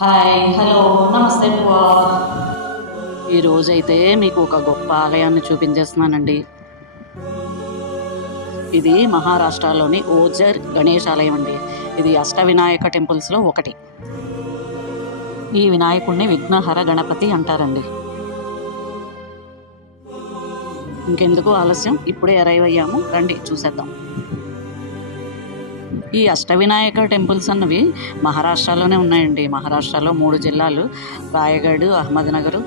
Hi hello నమస్తే ఈ రోజైతే మీకు ఒక గొప్ప ఆలయాన్ని చూపించేస్తున్నానండి. ఇది మహారాష్ట్రలోని ఓజర్ గణేష్ ఆలయం అండి. ఇది అష్టవినాయక టెంపుల్స్లో ఒకటి. ఈ వినాయకుడిని విఘ్నహర గణపతి అంటారండి. ఇంకెందుకు ఆలస్యం? ఇప్పుడే అరైవ్ అయ్యాము. రండి చూసేద్దాం. ఈ అష్టవినాయక టెంపుల్స్ అన్నవి మహారాష్ట్రలోనే ఉన్నాయండి. మహారాష్ట్రలో మూడు జిల్లాలు రాయగఢ్ అహ్మద్నగర్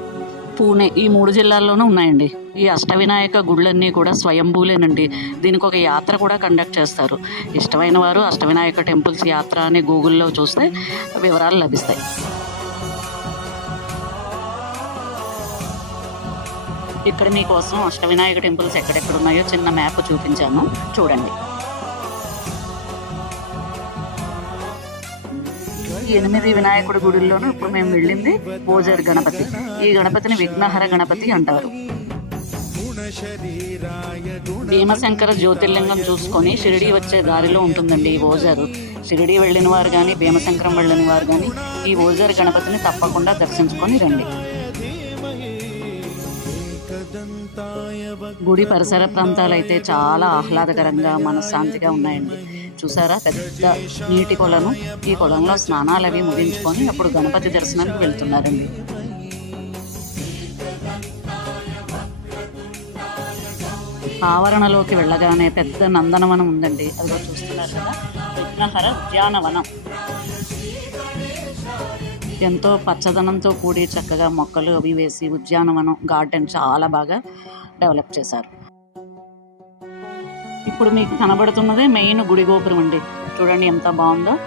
పూణే ఈ మూడు జిల్లాల్లోనూ ఉన్నాయండి. ఈ అష్టవినాయక గుళ్ళన్నీ కూడా స్వయంభూలేనండి. దీనికి ఒక యాత్ర కూడా కండక్ట్ చేస్తారు. ఇష్టమైన వారు అష్టవినాయక టెంపుల్స్ యాత్ర అని గూగుల్లో చూస్తే వివరాలు లభిస్తాయి. ఇక్కడ మీకోసం అష్టవినాయక టెంపుల్స్ ఎక్కడెక్కడ ఉన్నాయో చిన్న మ్యాప్ చూపించాను. చూడండి. ఈ ఎనిమిది వినాయకుడి గుడుల్లోనూ ఇప్పుడు మేము వెళ్ళింది ఓజర్ గణపతి. ఈ గణపతిని విఘ్నహర గణపతి అంటారు. భీమశంకర జ్యోతిర్లింగం చూసుకొని షిరిడి వచ్చే దారిలో ఉంటుందండి ఈ ఓజారు. షిరిడి వెళ్ళిన వారు కానీ భీమశంకరం వెళ్ళిన వారు కానీ ఈ ఓజర్ గణపతిని తప్పకుండా దర్శించుకొని రండి. గుడి పరిసర ప్రాంతాలు అయితే చాలా ఆహ్లాదకరంగా మనశ్శాంతిగా ఉన్నాయండి. చూసారా? పెద్ద నీటి కొలను. ఈ కొలంలో స్నానాలు అవి ముగించుకొని అప్పుడు గణపతి దర్శనానికి వెళ్తున్నారండి. ఆవరణలోకి వెళ్ళగానే పెద్ద నందనవనం ఉందండి. అదిగో చూస్తున్నారు కదా విఘ్నహర ఉద్యానవనం ఎంతో పచ్చదనంతో కూడి చక్కగా మొక్కలు అవి వేసి ఉద్యానవనం గార్డెన్ చాలా బాగా డెవలప్ చేశారు. ఇప్పుడు మీకు కనబడుతున్నదే మెయిన్ గుడి గోపురం అండి. చూడండి ఎంత బాగుందో.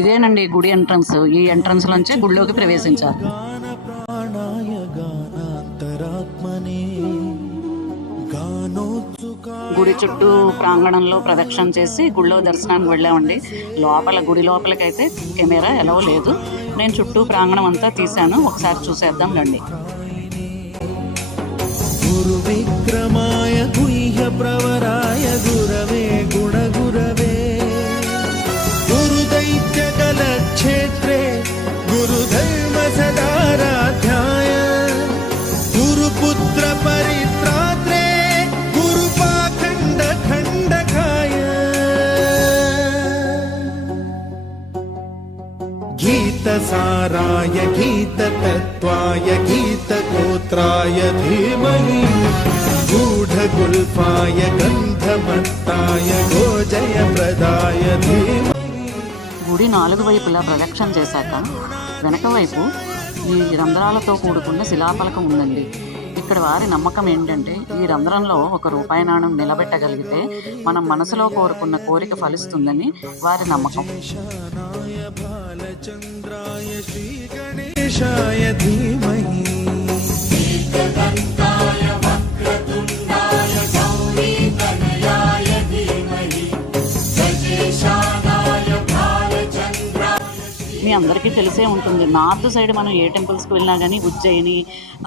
ఇదేనండి గుడి ఎంట్రన్స్. ఈ ఎంట్రన్స్ నుంచి గుడిలోకి ప్రవేశించారు గుడి చుట్టూ ప్రాంగణంలో ప్రదక్షిణ చేసి గుడిలో దర్శనానికి వెళ్ళామండి. లోపల గుడి లోపలికైతే కెమెరా ఎలా లేదు. నేను చుట్టూ ప్రాంగణం అంతా తీశాను. ఒకసారి చూసేద్దాం రండి. గురు విక్రమాయ గుహ్య ప్రవరాయ గురవే गीतसाराय गीततत्त्वाय गीतगोत्राय धीमहि गूढगुल्फाय गन्धमत्ताय गोजयप्रदाय धीमहि గుడి నాలుగు వైపులా ప్రదక్షిణ చేశాక వెనక వైపు ఈ రంధ్రాలతో కూడుకున్న శిలాఫలకం ఉందండి ఇక్కడ వారి నమ్మకం ఏంటంటే ఈ రంధ్రంలో ఒక రూపాయి నాణం నిలబెట్టగలిగితే మనం మనసులో కోరుకున్న కోరిక ఫలిస్తుందని వారి నమ్మకం श्रीचन्द्राय श्रीगणेशाय धीमहि। అందరికీ తెలిసే ఉంటుంది. నార్త్ సైడ్ మనం ఏ టెంపుల్స్కి వెళ్ళినా కానీ ఉజ్జయిని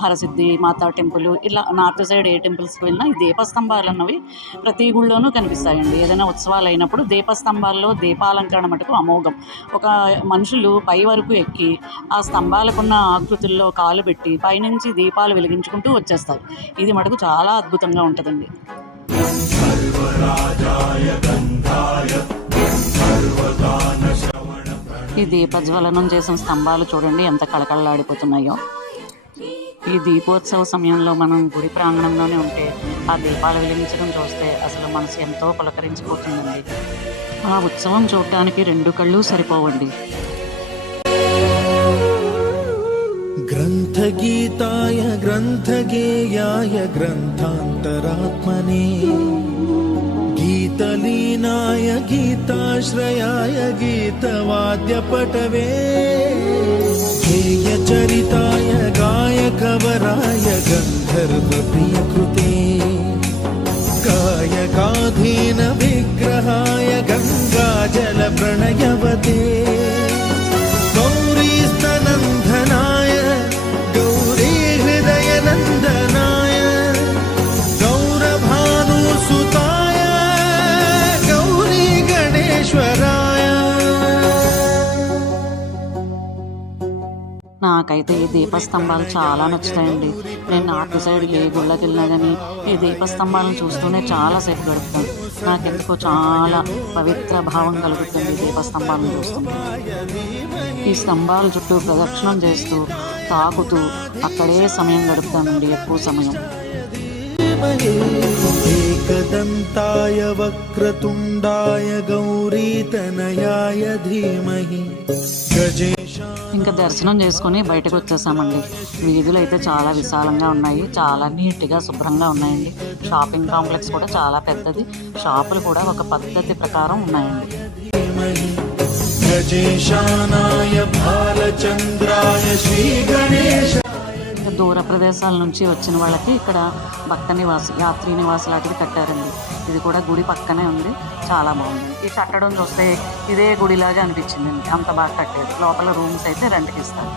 హరసిద్ధి మాతా టెంపుల్ ఇలా నార్త్ సైడ్ ఏ టెంపుల్స్కి వెళ్ళినా ఈ దీపస్తంభాలు అన్నవి ప్రతి గుళ్ళోనూ కనిపిస్తాయండి. ఏదైనా ఉత్సవాలు అయినప్పుడు దీపస్తంభాల్లో దీపాలంకరణ మటుకు అమోఘం. ఒక మనుషులు పై వరకు ఎక్కి ఆ స్తంభాలకున్న ఆకృతుల్లో కాలు పెట్టి పైనుంచి దీపాలు వెలిగించుకుంటూ వచ్చేస్తారు. ఇది మటుకు చాలా అద్భుతంగా ఉంటుందండి. ఈ దీపజ్వలనం చేసిన స్తంభాలు చూడండి ఎంత కళకళలాడిపోతున్నాయో. ఈ దీపోత్సవ సమయంలో మనం గుడి ప్రాంగణంలోనే ఉంటే ఆ దీపాలు వెలిగించడం చూస్తే అసలు మనసు ఎంతో పులకరించిపోతుందండి. ఆ ఉత్సవం చూడటానికి రెండు కళ్ళు సరిపోవండి. గ్రంథగీతాయ గ్రంథగేయాయ గ్రంథాంతరాత్మనే गीतलीनाय गीताश्रयाय गीतवाद्यपटवे हेयचरिताय गायकवराय गन्धर्वप्रियकृते गायकाधीनवे నాకైతే ఈ దీపస్తంభాలు చాలా నచ్చుతాయండి నేను నార్త్ సైడ్ ఏ గుళ్ళకి వెళ్ళినా కానీ ఈ దీపస్తంభాలను చూస్తూనే చాలాసేపు గడుపుతాను నాకెందుకో చాలా పవిత్ర భావం కలుగుతుంది ఈ దీపస్తంభాలను చూస్తుంటే ఈ స్తంభాల చుట్టూ ప్రదక్షిణం చేస్తూ తాకుతూ అక్కడే సమయం గడుపుతానండి ఎక్కువ సమయం धीमहि एकदन्ताय वक्रतुण्डाय गौरीतनयाय धीमहि गजेशा ఇంకా దర్శనం చేసుకుని బయటకు వచ్చేసామండి. వీధులు అయితే చాలా విశాలంగా ఉన్నాయి. చాలా నీట్గా శుభ్రంగా ఉన్నాయండి. షాపింగ్ కాంప్లెక్స్ కూడా చాలా పెద్దది. షాపులు కూడా ఒక పద్ధతి ప్రకారం ఉన్నాయండి. భాలచంద్రాయ దూర ప్రదేశాల నుంచి వచ్చిన వాళ్ళకి ఇక్కడ భక్త నివాస యాత్రి నివాస లాంటిది కట్టారండి. ఇది కూడా గుడి పక్కనే ఉంది. చాలా బాగుంది. ఈ కట్టడం చూస్తే ఇదే గుడిలాగా అనిపించింది అంత బాగా కట్టేది లోపల రూమ్స్ అయితే రెంట్కి ఇస్తారు.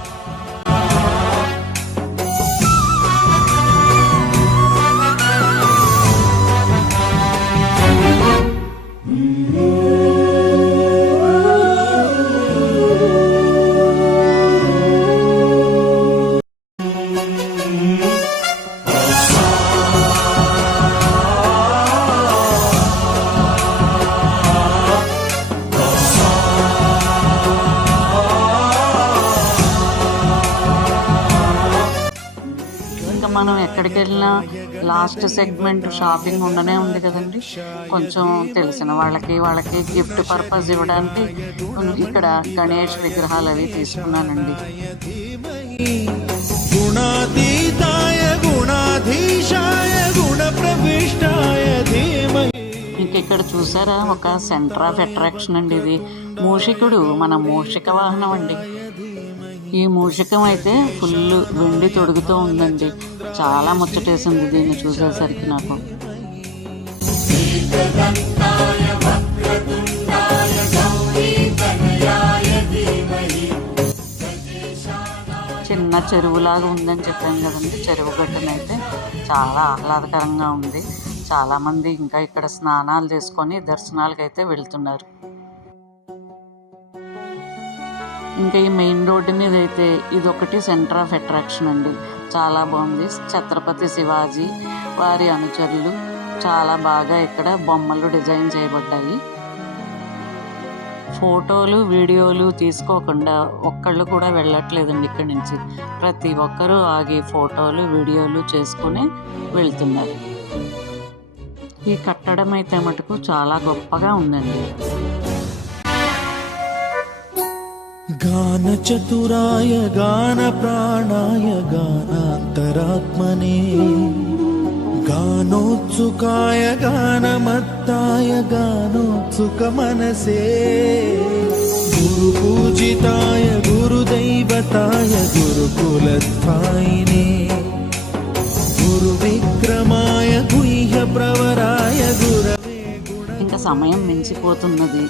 ఎక్కడికి వెళ్ళినా లాస్ట్ సెగ్మెంట్ షాపింగ్ ఉండనే ఉంది కదండి. కొంచెం తెలిసిన వాళ్ళకి వాళ్ళకి గిఫ్ట్ పర్పస్ ఇవ్వడానికి ఇక్కడ గణేష్ విగ్రహాలు అవి తీసుకున్నానండి. ఇక్కడ చూసారా? ఒక సెంటర్ ఆఫ్ అట్రాక్షన్ అండి ఇది. మూషికుడు మన మూషిక వాహనం అండి. ఈ మూషికం అయితే ఫుల్ వెండి తొడుగుతూ ఉందండి. చాలా ముచ్చటేసింది దీన్ని చూసేసరికి నాకు. చిన్న చెరువులాగా ఉందని చెప్పాను కదండి చెరువు గట్టునైతే చాలా ఆహ్లాదకరంగా ఉంది. చాలామంది ఇంకా ఇక్కడ స్నానాలు చేసుకొని దర్శనాలకు అయితే వెళ్తున్నారు. ఇంకా ఈ మెయిన్ రోడ్డు మీద అయితే ఇది ఒకటి సెంటర్ ఆఫ్ అట్రాక్షన్ అండి. చాలా బాగుంది. ఛత్రపతి శివాజీ వారి అనుచరులు చాలా బాగా ఇక్కడ బొమ్మలు డిజైన్ చేయబడ్డాయి. ఫోటోలు వీడియోలు తీసుకోకుండా ఒక్కళ్ళు కూడా వెళ్ళట్లేదండి ఇక్కడి నుంచి. ప్రతి ఒక్కరూ ఆగి ఫోటోలు వీడియోలు చేసుకుని వెళ్తున్నారు. ఈ కట్టడం అయితే మటుకు చాలా గొప్పగా ఉందండి. గాన చతురాయ గాన ప్రాణాయ గా సుఖాయ గానమత్తాయ గానోత్సుక మనసే గురు పూజితాయ గురుదైవతాయ గురుకులస్థాయినే గురు విక్రమాయ గుహ్య ప్రవరాయ గురవే ఇంకా సమయం మించిపోతున్నది.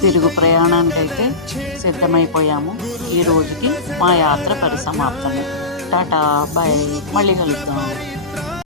తిరుగు ప్రయాణానికైతే సిద్ధమైపోయాము. ఈ రోజుకి మా యాత్ర పరిసమాప్తమే. టాటా బాయ్. మళ్ళీ కలుద్దాం.